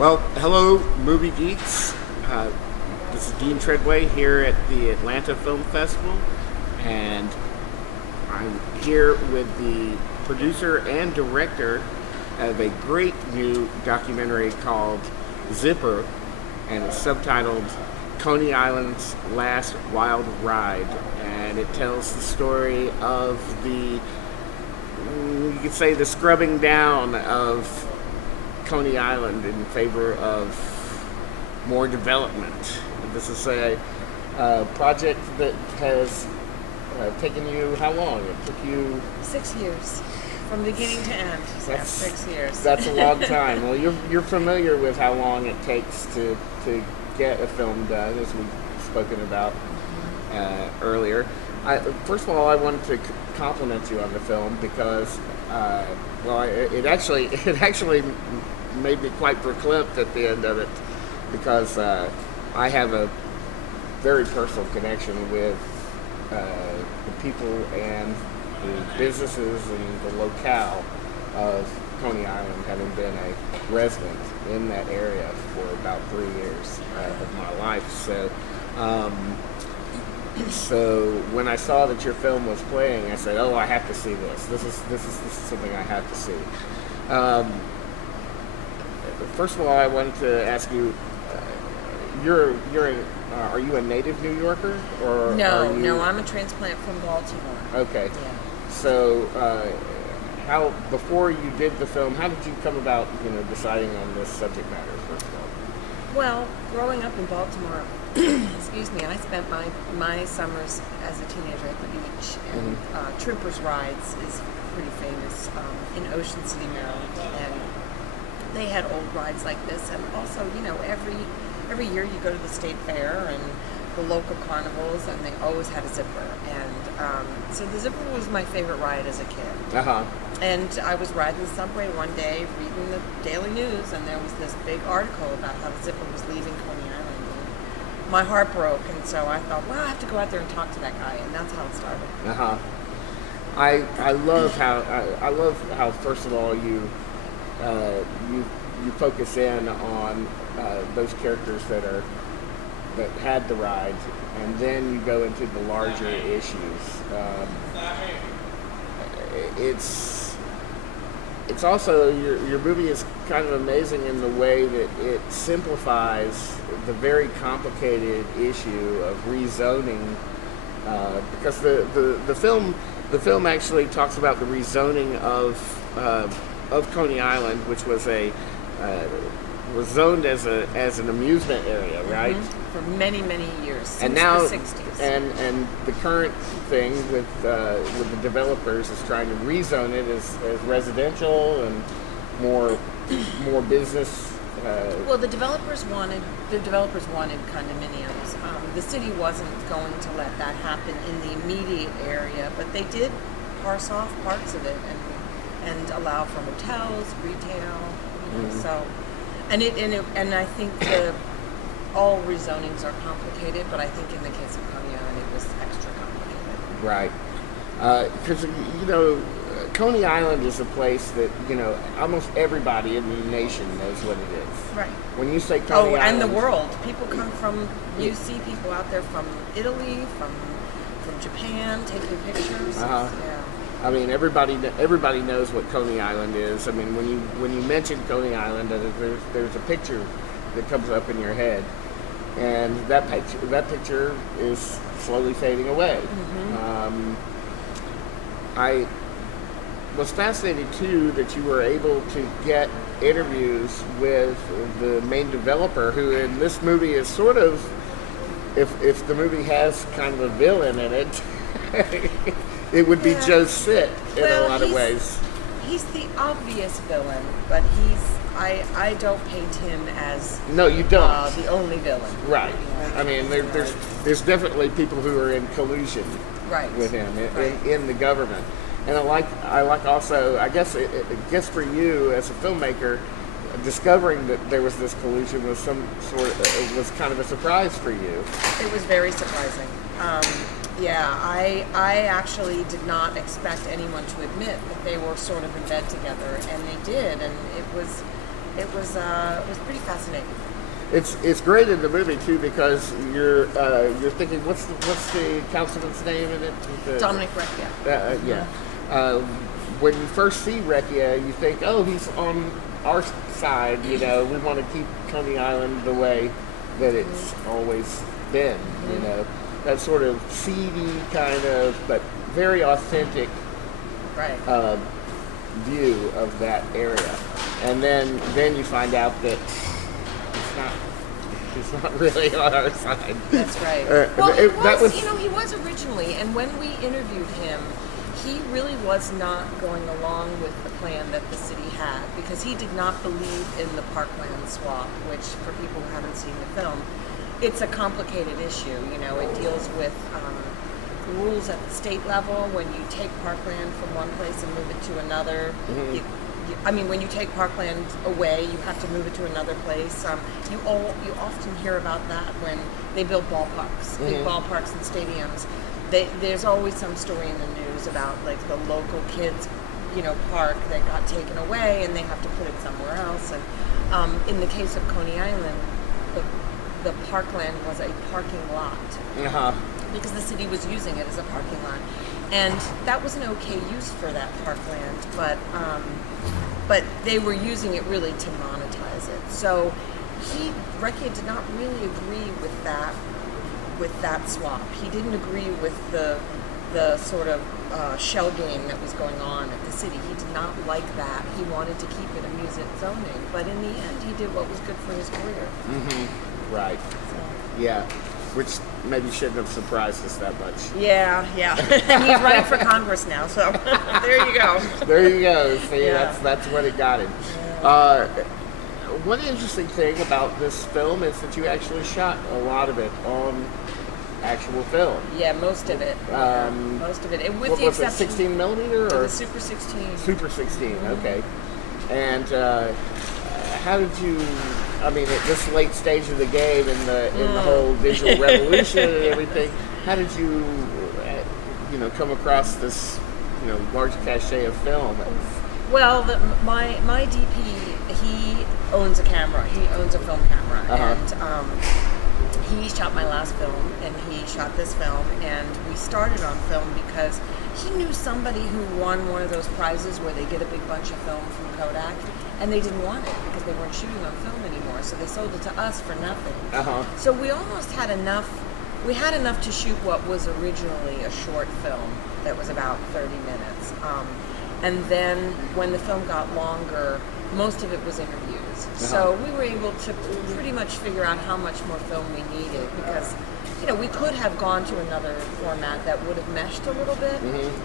Well, hello, movie geeks. This is Dean Treadway here at the Atlanta Film Festival, and I'm here with the producer and director of a great new documentary called Zipper, and it's subtitled Coney Island's Last Wild Ride, and it tells the story of the, you could say, the scrubbing down of Coney Island in favor of more development. This is a project that has taken you how long? It took you 6 years, from beginning to end. That's 6 years. That's a long time. Well, you're familiar with how long it takes to get a film done, as we've spoken about earlier. First of all, I wanted to compliment you on the film because, it actually made me quite verklempt at the end of it, because I have a very personal connection with the people and the businesses and the locale of Coney Island, having been a resident in that area for about 3 years of my life. So when I saw that your film was playing, I said, "Oh, I have to see this. This is something I have to see." First of all, I wanted to ask you: are you a native New Yorker, or No, I'm a transplant from Baltimore. Okay. Yeah. So, before you did the film, how did you come about, deciding on this subject matter? First of all. Well, growing up in Baltimore, excuse me, I spent my summers as a teenager at the beach, and Troopers Rides is pretty famous in Ocean City, Maryland, and they had old rides like this, and also, every year you go to the state fair and the local carnivals, and they always had a zipper, and so the zipper was my favorite ride as a kid. And I was riding the subway one day, reading the Daily News, and there was this big article about how the zipper was leaving Coney Island, and my heart broke, and so I thought, well, I have to go out there and talk to that guy, and that's how it started. I love how first of all you focus in on those characters that had the rides, and then you go into the larger issues. It's also, your movie is kind of amazing in the way that it simplifies the very complicated issue of rezoning, because the film actually talks about the rezoning of Coney Island, which was was zoned as an amusement area, right? For many, many years, since and now, the 60s. And the current thing with the developers is trying to rezone it as residential and more business. Well, the developers wanted condominiums. The city wasn't going to let that happen in the immediate area, but they did parse off parts of it and allow for hotels, retail, so. And I think all rezonings are complicated, but I think in the case of Coney Island, it was extra complicated. Right, because Coney Island is a place that almost everybody in the nation knows what it is. Right. When you say Coney Island, and the world, people come from. You see people out there from Italy, from Japan, taking pictures. Yeah. I mean, everybody knows what Coney Island is. I mean, when you mention Coney Island, there's a picture that comes up in your head, and that picture is slowly fading away. I was fascinated too that you were able to get interviews with the main developer, who in this movie is sort of, if the movie has kind of a villain in it. It would be Joe Sitt in a lot of ways. He's the obvious villain, but I don't paint him as no, you don't. The only villain. Right. I mean, there's definitely people who are in collusion with him in the government, and I like also, I guess for you as a filmmaker, discovering that there was this collusion was was kind of a surprise for you. It was very surprising. Yeah, I actually did not expect anyone to admit that they were sort of in bed together, and they did, and it was It was pretty fascinating. It's great in the movie too because you're thinking what's the councilman's name in it? Dominic Recchia. Yeah. When you first see Recchia, you think, oh, he's on our side. You know, we want to keep Coney Island the way that it's always been. You know, that sort of seedy kind of, but very authentic view of that area. And then you find out that it's not really on our side. That's right. Well, he was originally, and when we interviewed him, he really was not going along with the plan that the city had because he did not believe in the parkland swap, which for people who haven't seen the film, it's a complicated issue. You know, it deals with rules at the state level when you take parkland from one place and move it to another. When you take parkland away, you have to move it to another place. You often hear about that when they build ballparks, big ballparks and stadiums. There's always some story in the news about like the local kids, park that got taken away and they have to put it somewhere else. And in the case of Coney Island, the parkland was a parking lot because the city was using it as a parking lot, and that was an okay use for that parkland, but they were using it really to monetize it. So Recchia did not really agree with that swap. He didn't agree with the sort of shell game that was going on at the city. He did not like that. He wanted to keep it a music zoning, but in the end, he did what was good for his career. Right. So. Yeah. Which maybe shouldn't have surprised us that much. Yeah. And he's running for Congress now, so there you go. There you go. See, that's what it got him. Yeah. One interesting thing about this film is that you actually shot a lot of it on actual film. Yeah, most of it. Most of it. With what the was exception, it, 16 millimeter? Or? The Super 16. Super 16, okay. And how did you, at this late stage of the game in the whole visual revolution and everything, how did you, come across this, large cachet of film? Well, my DP, he owns a camera. He owns a film camera, and he shot my last film, and he shot this film, and we started on film because he knew somebody who won one of those prizes where they get a big bunch of film from Kodak, and they didn't want it because they weren't shooting on film anymore, so they sold it to us for nothing. So we almost had enough. We had enough to shoot what was originally a short film that was about 30 minutes. And then when the film got longer, most of it was interviews. So we were able to pretty much figure out how much more film we needed because, we could have gone to another format that would have meshed a little bit,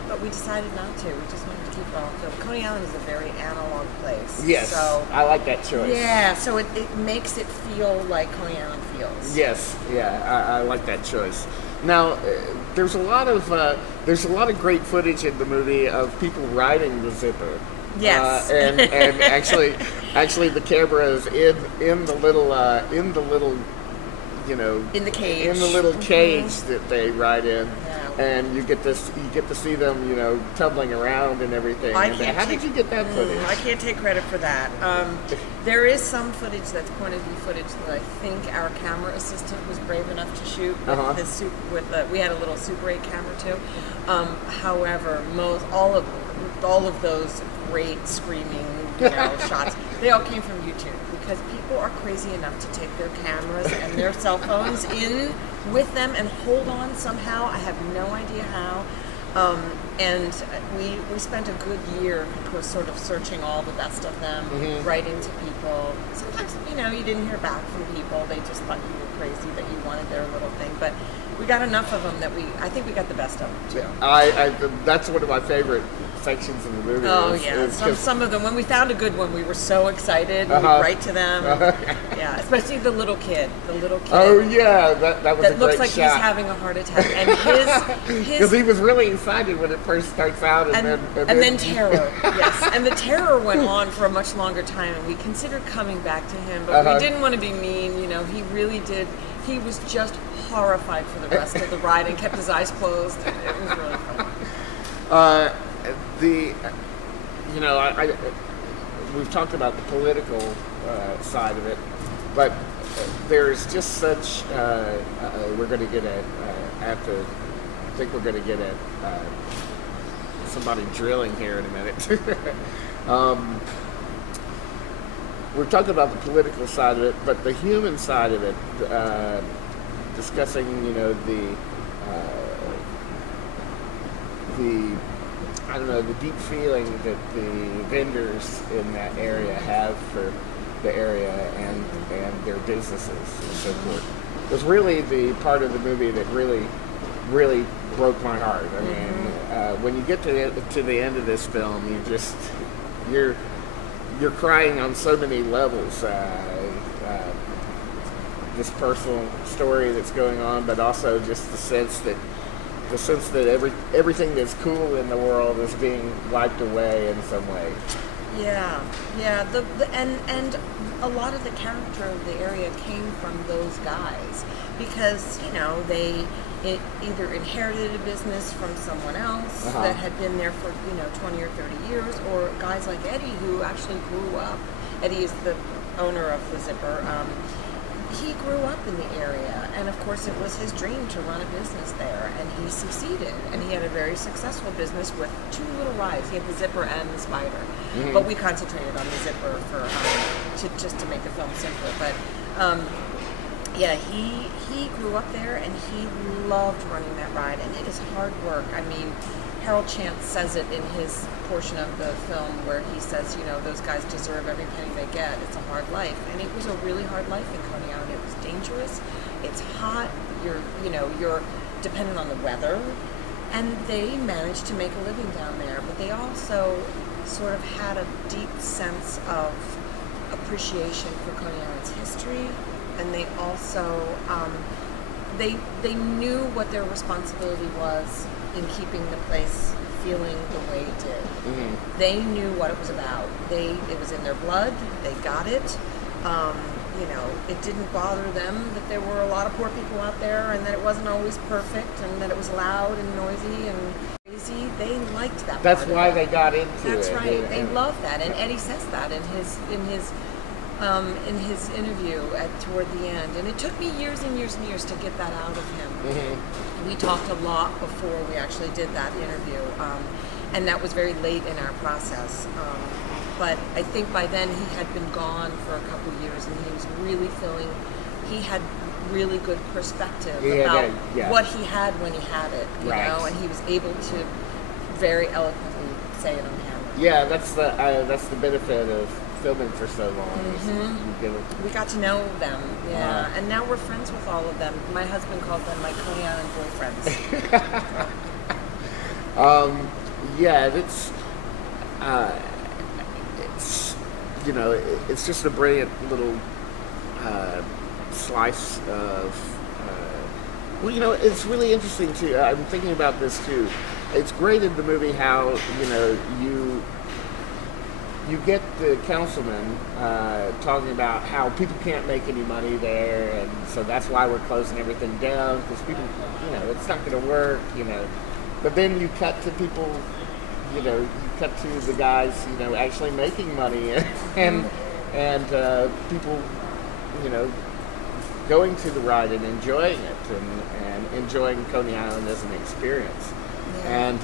but we decided not to. We just wanted to keep it all film. Coney Island is a very analog place. Yes, so, I like that choice. Yeah, so it makes it feel like Coney Island feels. Yes, I like that choice. Now, there's a lot of great footage in the movie of people riding the zipper. Yes, and actually, the camera is in the little in the cage. In the little cage that they ride in, and you get to see them, tumbling around and everything. How did you get that footage? I can't take credit for that. There is some footage that's point of view footage that I think our camera assistant was brave enough to shoot with we had a little Super 8 camera too. However, all of those great screaming shots, they all came from YouTube because people are crazy enough to take their cameras and their cell phones in with them and hold on somehow. I have no idea how. And we spent a good year sort of searching all the best of them, writing to people. Sometimes, you didn't hear back from people. They just thought you were crazy that you wanted their little thing. But we got enough of them that I think we got the best of them, too. That's one of my favorite sections in the movie. Oh, yeah. Some of them, when we found a good one, we were so excited. We'd write to them. Yeah, especially the little kid. Oh, yeah. That was a great shot. That looks like he's having a heart attack. And because he was really excited when it first starts out. And then terror. Yes. And the terror went on for a much longer time. And we considered coming back to him. But we didn't want to be mean. He really did. He was just horrified for the rest of the ride and kept his eyes closed. And it was really fun. We've talked about the political side of it, but there's just such. We're going to get at. I think we're going to get at somebody drilling here in a minute. We're talking about the political side of it, but the human side of it, discussing, I don't know, the deep feeling that the vendors in that area have for the area and their businesses and so forth. It was really the part of the movie that really broke my heart. I mean, when you get to the end of this film, you're crying on so many levels. This personal story that's going on, but also just the sense that everything that's cool in the world is being wiped away in some way. Yeah. And a lot of the character of the area came from those guys because they either inherited a business from someone else that had been there for 20 or 30 years, or guys like Eddie who actually grew up. Eddie is the owner of the Zipper. He grew up in the area, and of course it was his dream to run a business there, and he succeeded, and he had a very successful business with two little rides. He had the Zipper and the Spider, but we concentrated on the Zipper for just to make the film simpler. But he grew up there, and he loved running that ride, and it is hard work. I mean, Harold Chance says it in his portion of the film where he says, those guys deserve every penny they get. It's a hard life. And it was a really hard life in Coney Island. It was dangerous. It's hot. You're dependent on the weather. And they managed to make a living down there. But they also sort of had a deep sense of appreciation for Coney Island's history. And they also, they knew what their responsibility was in keeping the place feeling the way it did. They knew what it was about. It was in their blood. They got it. It didn't bother them that there were a lot of poor people out there and that it wasn't always perfect and that it was loud and noisy and crazy. They liked that. That's why they got into it. That's right. They loved that, and Eddie says that in his interview toward the end. And it took me years and years and years to get that out of him. We talked a lot before we actually did that interview, and that was very late in our process. But I think by then he had been gone for a couple of years, and he was really he had really good perspective about what he had when he had it, you know, and he was able to very eloquently say it on camera. Yeah, that's the benefit of filming for so long. We got to know them, and now we're friends with all of them. My husband called them my Coney Island boyfriends. It's just a brilliant little slice of. It's really interesting too. I'm thinking about this too. It's great in the movie how you get the councilman talking about how people can't make any money there, and so that's why we're closing everything down, because people, it's not going to work, But then you cut to people, you cut to the guys, actually making money, and people, going to the ride and enjoying it, and enjoying Coney Island as an experience. And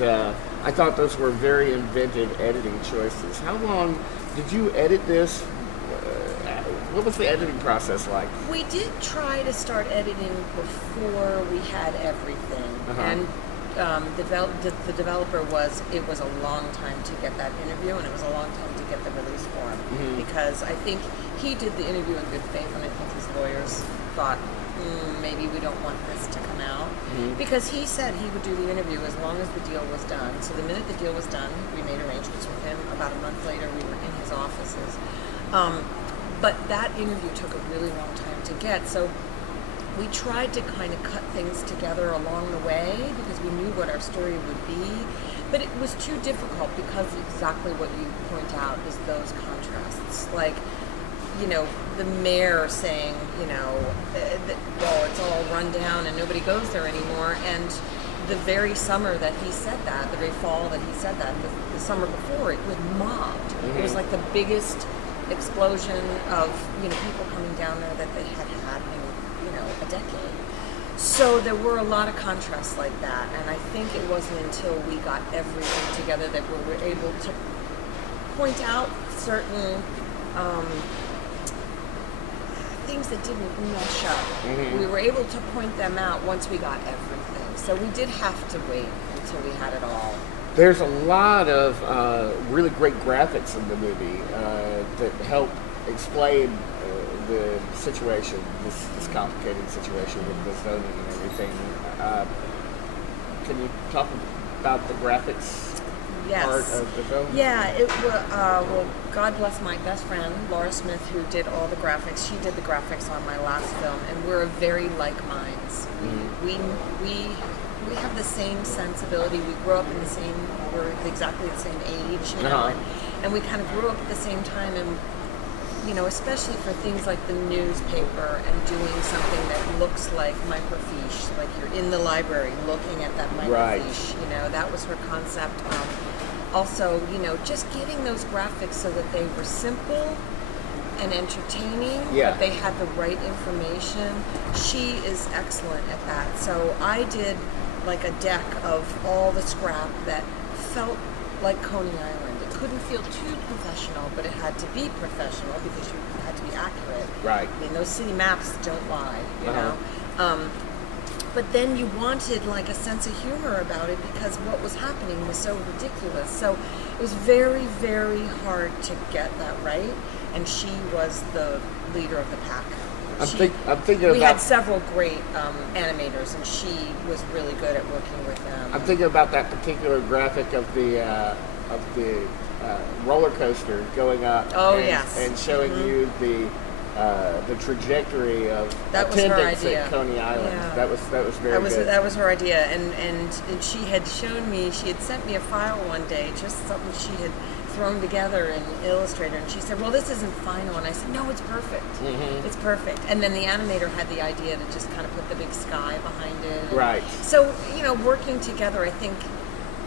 I thought those were very inventive editing choices. How long did you edit this? What was the editing process like? We did try to start editing before we had everything. And the developer it was a long time to get that interview, and it was a long time to get the release form, because I think he did the interview in good faith, and I think his lawyers thought, maybe we don't want this to come out, because he said he would do the interview as long as the deal was done. So the minute the deal was done, we made arrangements with him. About a month later, we were in his offices. But that interview took a really long time to get, so we tried to kind of cut things together along the way because we knew what our story would be, but it was too difficult because exactly what you point out is those contrasts. Like, the mayor saying, it's all run down and nobody goes there anymore. And the very summer that he said that, the very fall that he said that, the summer before, it was mobbed. It was like the biggest explosion of people coming down there that they had in a decade. So there were a lot of contrasts like that, and I think it wasn't until we got everything together that we were able to point out certain things that didn't mesh up. Mm-hmm. We were able to point them out once we got everything. So we did have to wait until we had it all. There's a lot of really great graphics in the movie that help explain the situation, this complicated situation with the zoning and everything. Can you talk about the graphics part of the film? Yeah, it was, well, God bless my best friend, Laura Smith, who did all the graphics. She did the graphics on my last film, and we're very like minds. We have the same sensibility. We grew up in the same, we're exactly the same age, and we kind of grew up at the same time, and especially for things like the newspaper and doing something that looks like microfiche, like you're in the library looking at that microfiche. Right. That was her concept. Also, just getting those graphics so that they were simple and entertaining, but they had the right information. She is excellent at that. So I did like a deck of all the scrap that felt like Coney Island. It couldn't feel too professional, but it had to be professional because you had to be accurate. Right. I mean, those city maps don't lie, you know. But then you wanted like a sense of humor about it because what was happening was so ridiculous. So it was very, very hard to get that right. And she was the leader of the pack. I'm thinking we had several great animators, and she was really good at working with them. I'm thinking about that particular graphic of the roller coaster going up. Oh, and showing you the trajectory of that was her idea. At Coney Island. Yeah. That was very good. That was her idea, and she had shown me. She had sent me a file one day, just something she had thrown together in Illustrator, and she said, "Well, this isn't final," and I said, "No, it's perfect. Mm-hmm. It's perfect." And then the animator had the idea to just kind of put the big sky behind it. Right. So working together, I think.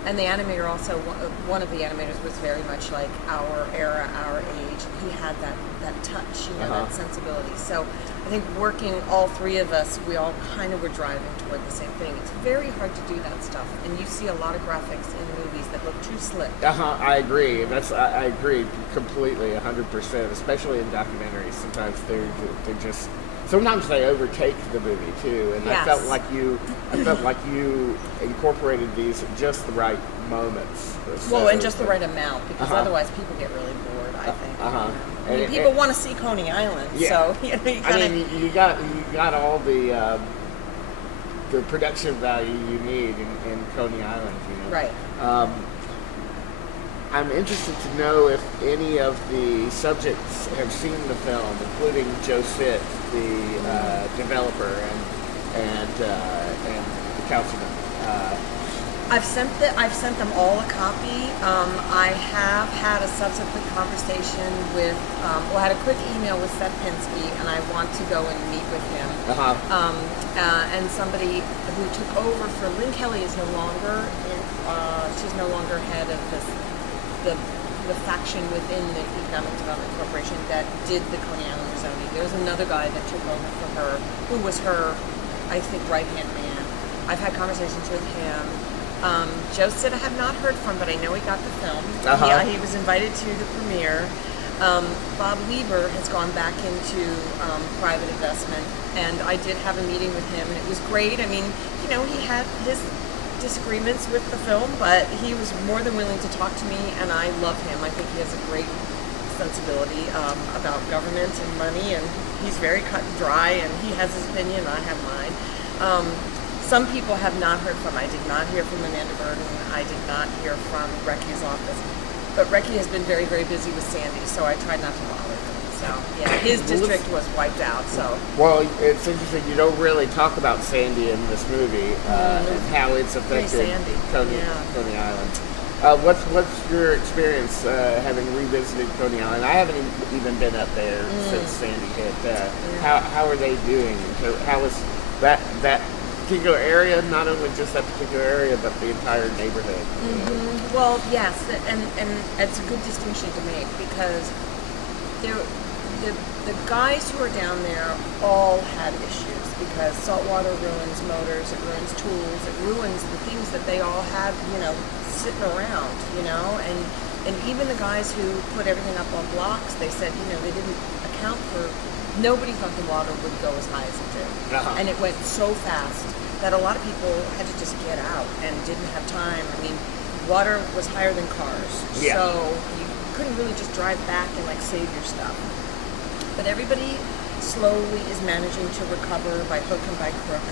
And the animator also, one of the animators was very much like our era, our age. He had that touch, that sensibility. So I think working, all three of us, we all kind of were driving toward the same thing. It's very hard to do that stuff. And you see a lot of graphics in movies that look too slick. I agree. I agree completely, 100%, especially in documentaries. Sometimes they're just... Sometimes they overtake the movie too, and yes. I felt like you incorporated these at just the right moments. Well, and just the right amount, because otherwise people get really bored. I think. People want to see Coney Island, so you got all the production value you need in Coney Island. Right. I'm interested to know if any of the subjects have seen the film, including Joe Sitt, the developer, and the councilman. I've sent them all a copy. I have had a subsequent conversation with. I had a quick email with Seth Pinsky, and I want to go and meet with him. And somebody who took over for Lynn Kelly is no longer. She's no longer head of the faction within the Economic Development Corporation that did the Coney Island zoning. There was another guy that took over for her, who was her, I think, right-hand man. I've had conversations with him. Joe Sitt I have not heard from, but I know he got the film. Yeah, he was invited to the premiere. Bob Lieber has gone back into private investment, and I did have a meeting with him, and it was great. I mean, he had his disagreements with the film, but he was more than willing to talk to me, and I love him. I think he has a great sensibility about government and money, and he's very cut and dry, and he has his opinion, I have mine. Some people have not heard from. I did not hear from Amanda Burden. I did not hear from Recky's office. But Recky has been very, very busy with Sandy, so I tried not to bother him. So, yeah, his district was wiped out, so. Well, it's interesting. You don't really talk about Sandy in this movie and how it's affected Coney Island. What's your experience having revisited Coney Island? I haven't even been up there since Sandy hit. How are they doing? How is that particular area, not only just that particular area, but the entire neighborhood? Well, yes, and it's a good distinction to make, because the guys who are down there all had issues because saltwater ruins motors, it ruins tools, it ruins the things that they all had, sitting around, and even the guys who put everything up on blocks, they said, they didn't account for, nobody thought the water would go as high as it did. Uh-huh. And it went so fast that a lot of people had to just get out and didn't have time. I mean, water was higher than cars, yeah. so you couldn't really just drive back and save your stuff. But everybody slowly is managing to recover by hook and by crook.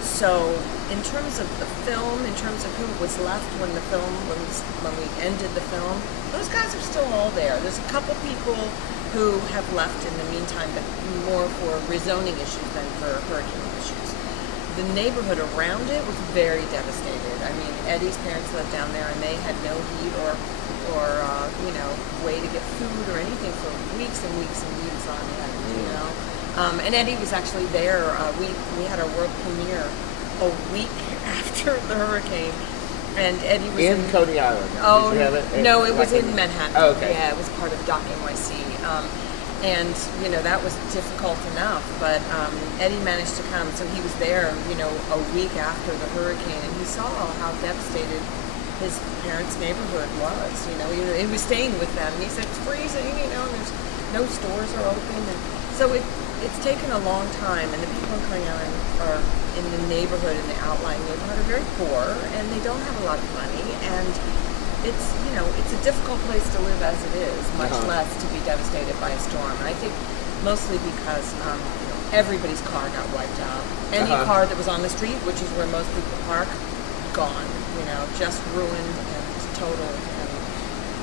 So in terms of the film, in terms of who was left when we ended the film, those guys are still all there. There's a couple people who have left in the meantime, but more for rezoning issues than for hurricane issues. The neighborhood around it was very devastated. I mean, Eddie's parents lived down there and they had no heat or way to get food or anything for weeks and weeks and weeks on end, and Eddie was actually there. We had our world premiere a week after the hurricane, and Eddie was in Coney Island. Oh, Did you have it? No, it was in Manhattan. Oh, okay. Yeah, it was part of Dock NYC. And, that was difficult enough, but Eddie managed to come, so he was there, a week after the hurricane, and he saw how devastated his parents' neighborhood was. He was staying with them, and he said, it's freezing, and there's no stores are open. And so it's taken a long time, and the people in Coney Island are in the neighborhood, in the outlying neighborhood, are very poor, and they don't have a lot of money, and it's a difficult place to live as it is, much less to be devastated by a storm. And I think mostly because everybody's car got wiped out. Any car that was on the street, which is where most people park, gone. Just ruined and totaled.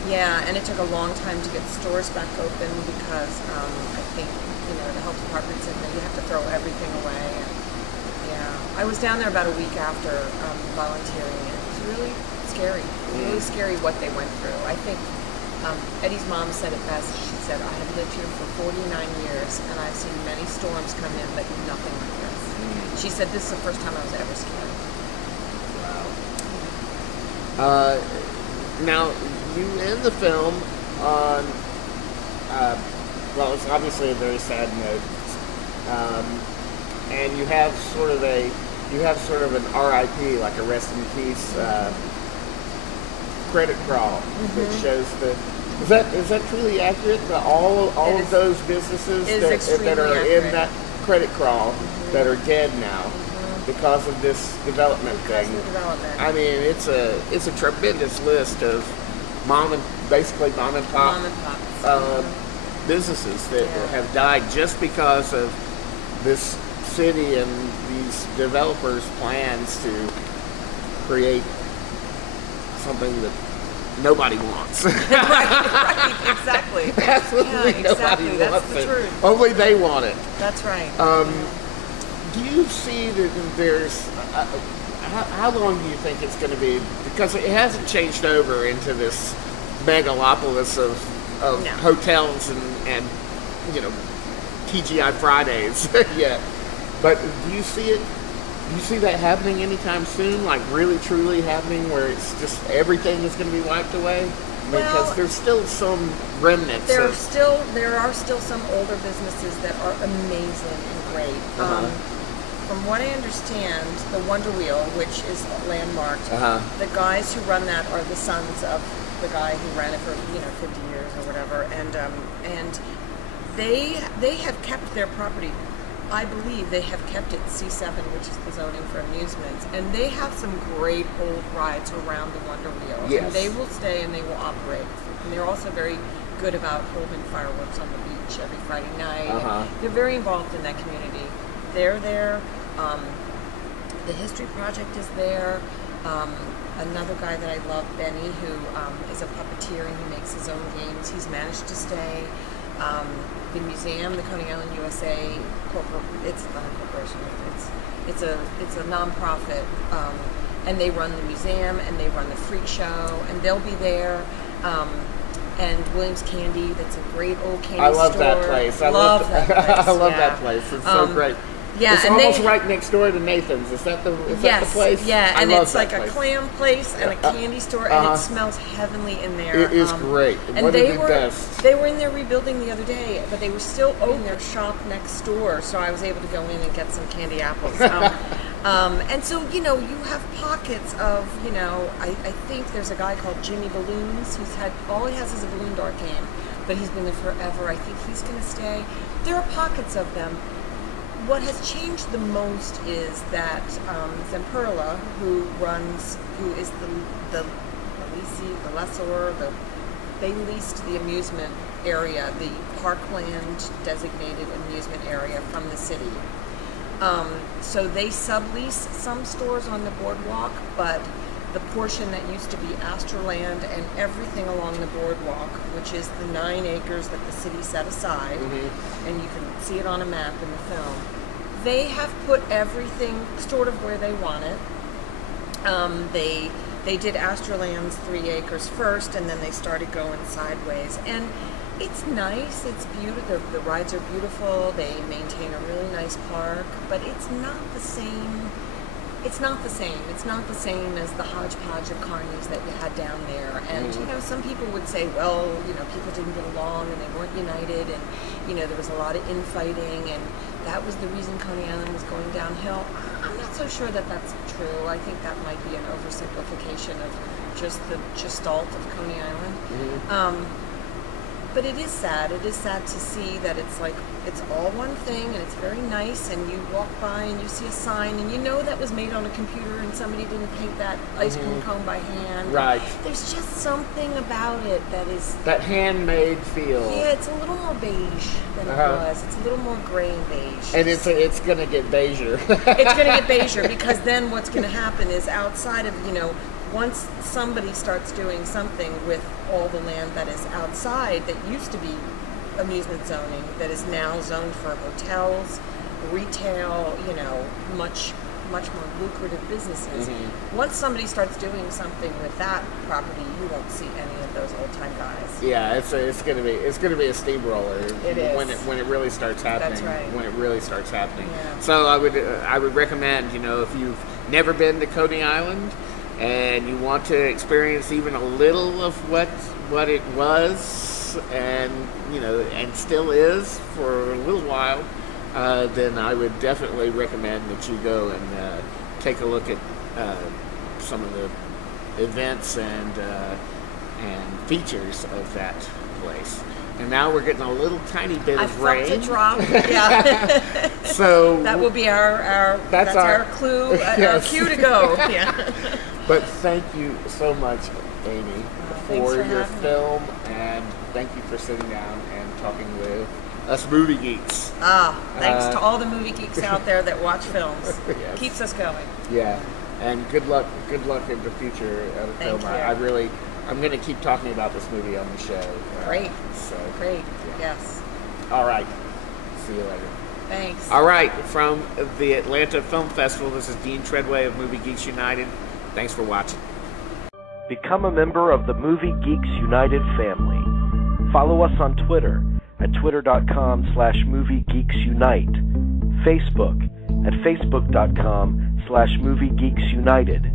And it took a long time to get stores back open because I think the health department said that you have to throw everything away. And, I was down there about a week after volunteering, and it was really scary. Really scary what they went through. I think Eddie's mom said it best. She said, I have lived here for 49 years and I've seen many storms come in, but nothing like this. She said, this is the first time I was ever scared. Wow. Now, you end the film on, it's obviously a very sad note. And you have sort of an RIP, like a rest in peace, credit crawl that shows is that truly accurate? All of those businesses that are in that credit crawl that are dead now because of this development thing. I mean, it's a tremendous list of mom and pop businesses that have died just because of this city and these developers' plans to create something that nobody wants. right, exactly. Absolutely nobody wants That's the it. truth. Only they want it. That's right. Do you see that there's... how long do you think it's going to be? Because it hasn't changed over into this megalopolis of hotels and TGI Fridays yet. But do you see it? Do you see that happening anytime soon? Like really, truly happening, where it's just everything is going to be wiped away? Because there's still some remnants. There are still some older businesses that are amazing and great. From what I understand, the Wonder Wheel, which is landmarked, the guys who run that are the sons of the guy who ran it for 50 years or whatever, and they have kept their property. I believe they have kept it C7, which is the zoning for amusements, and they have some great old rides around the Wonder Wheel. Yes. And they will stay and they will operate. And they're also very good about holding fireworks on the beach every Friday night. And they're very involved in that community. They're there. The History Project is there. Another guy that I love, Benny, who is a puppeteer and he makes his own games. He's managed to stay. The museum, the Coney Island USA it's not a corporation. It's a nonprofit, and they run the museum and they run the freak show, and they'll be there. And Williams Candy, that's a great old candy store. I love that place. I love that place. It's so great. Yeah, it's and almost right next door to Nathan's. Is that the place? Yeah, and it's like place. a clam place and a candy store, and it smells heavenly in there. It is great. And they were in there rebuilding the other day, but they were still opening their shop next door, so I was able to go in and get some candy apples. And so, you have pockets of, I think there's a guy called Jimmy Balloons who's all he has is a balloon dart game, but he's been there forever. I think he's going to stay. There are pockets of them. What has changed the most is that Zamperla, who is the lessor, they leased the amusement area, the parkland designated amusement area from the city. So they sublease some stores on the boardwalk, but the portion that used to be Astroland and everything along the boardwalk, which is the 9 acres that the city set aside, and you can see it on a map in the film, they have put everything sort of where they want it. They did Astroland's 3 acres first, and then they started going sideways. And it's nice, it's beautiful, the rides are beautiful, they maintain a really nice park, but it's not the same. It's not the same. It's not the same as the hodgepodge of carnies that you had down there. And, some people would say, well, people didn't get along and they weren't united and, there was a lot of infighting and that was the reason Coney Island was going downhill. I'm not so sure that that's true. I think that might be an oversimplification of just the gestalt of Coney Island. But it is sad. It is sad to see that it's all one thing and it's very nice, and you walk by and you see a sign and that was made on a computer and somebody didn't paint that ice cream cone by hand. Right. There's just something about it that is... that handmade feel. Yeah, it's a little more beige than it was. It's a little more gray and beige. And it's going to get beiger. It's going to get beiger because then what's going to happen is outside of, once somebody starts doing something with all the land that is outside that used to be amusement zoning, that is now zoned for hotels, retail, much more lucrative businesses. Once somebody starts doing something with that property, you won't see any of those old time guys. Yeah, it's going to be a steamroller. It is when it really starts happening. That's right. When it really starts happening. Yeah. So I would recommend, if you've never been to Coney Island and you want to experience even a little of what it was and and still is for a little while, then I would definitely recommend that you go and take a look at some of the events and features of that place. And now we're getting a little tiny bit of rain. I felt it drop. Yeah. So that will be our clue, our cue to go. Yeah. But thank you so much, Amy, for your film, and thank you for sitting down and talking with us movie geeks. Thanks to all the movie geeks out there that watch films. Yes. Keeps us going. Yeah, and good luck in the future of the film. I'm going to keep talking about this movie on the show. Great. Great. Yeah. Yes. All right. See you later. Thanks. All right, from the Atlanta Film Festival, this is Dean Treadway of Movie Geeks United. Thanks for watching. Become a member of the Movie Geeks United family. Follow us on Twitter at twitter.com/moviegeeksunite, Facebook at facebook.com/moviegeeksunited,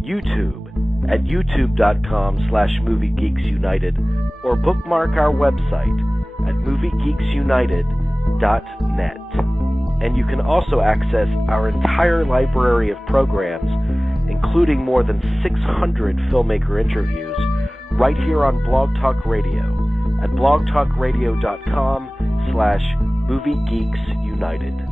YouTube at youtube.com/moviegeeksunited, or bookmark our website at moviegeeksunited.net. And you can also access our entire library of programs, including more than 600 filmmaker interviews, right here on Blog Talk Radio at blogtalkradio.com/moviegeeksunited.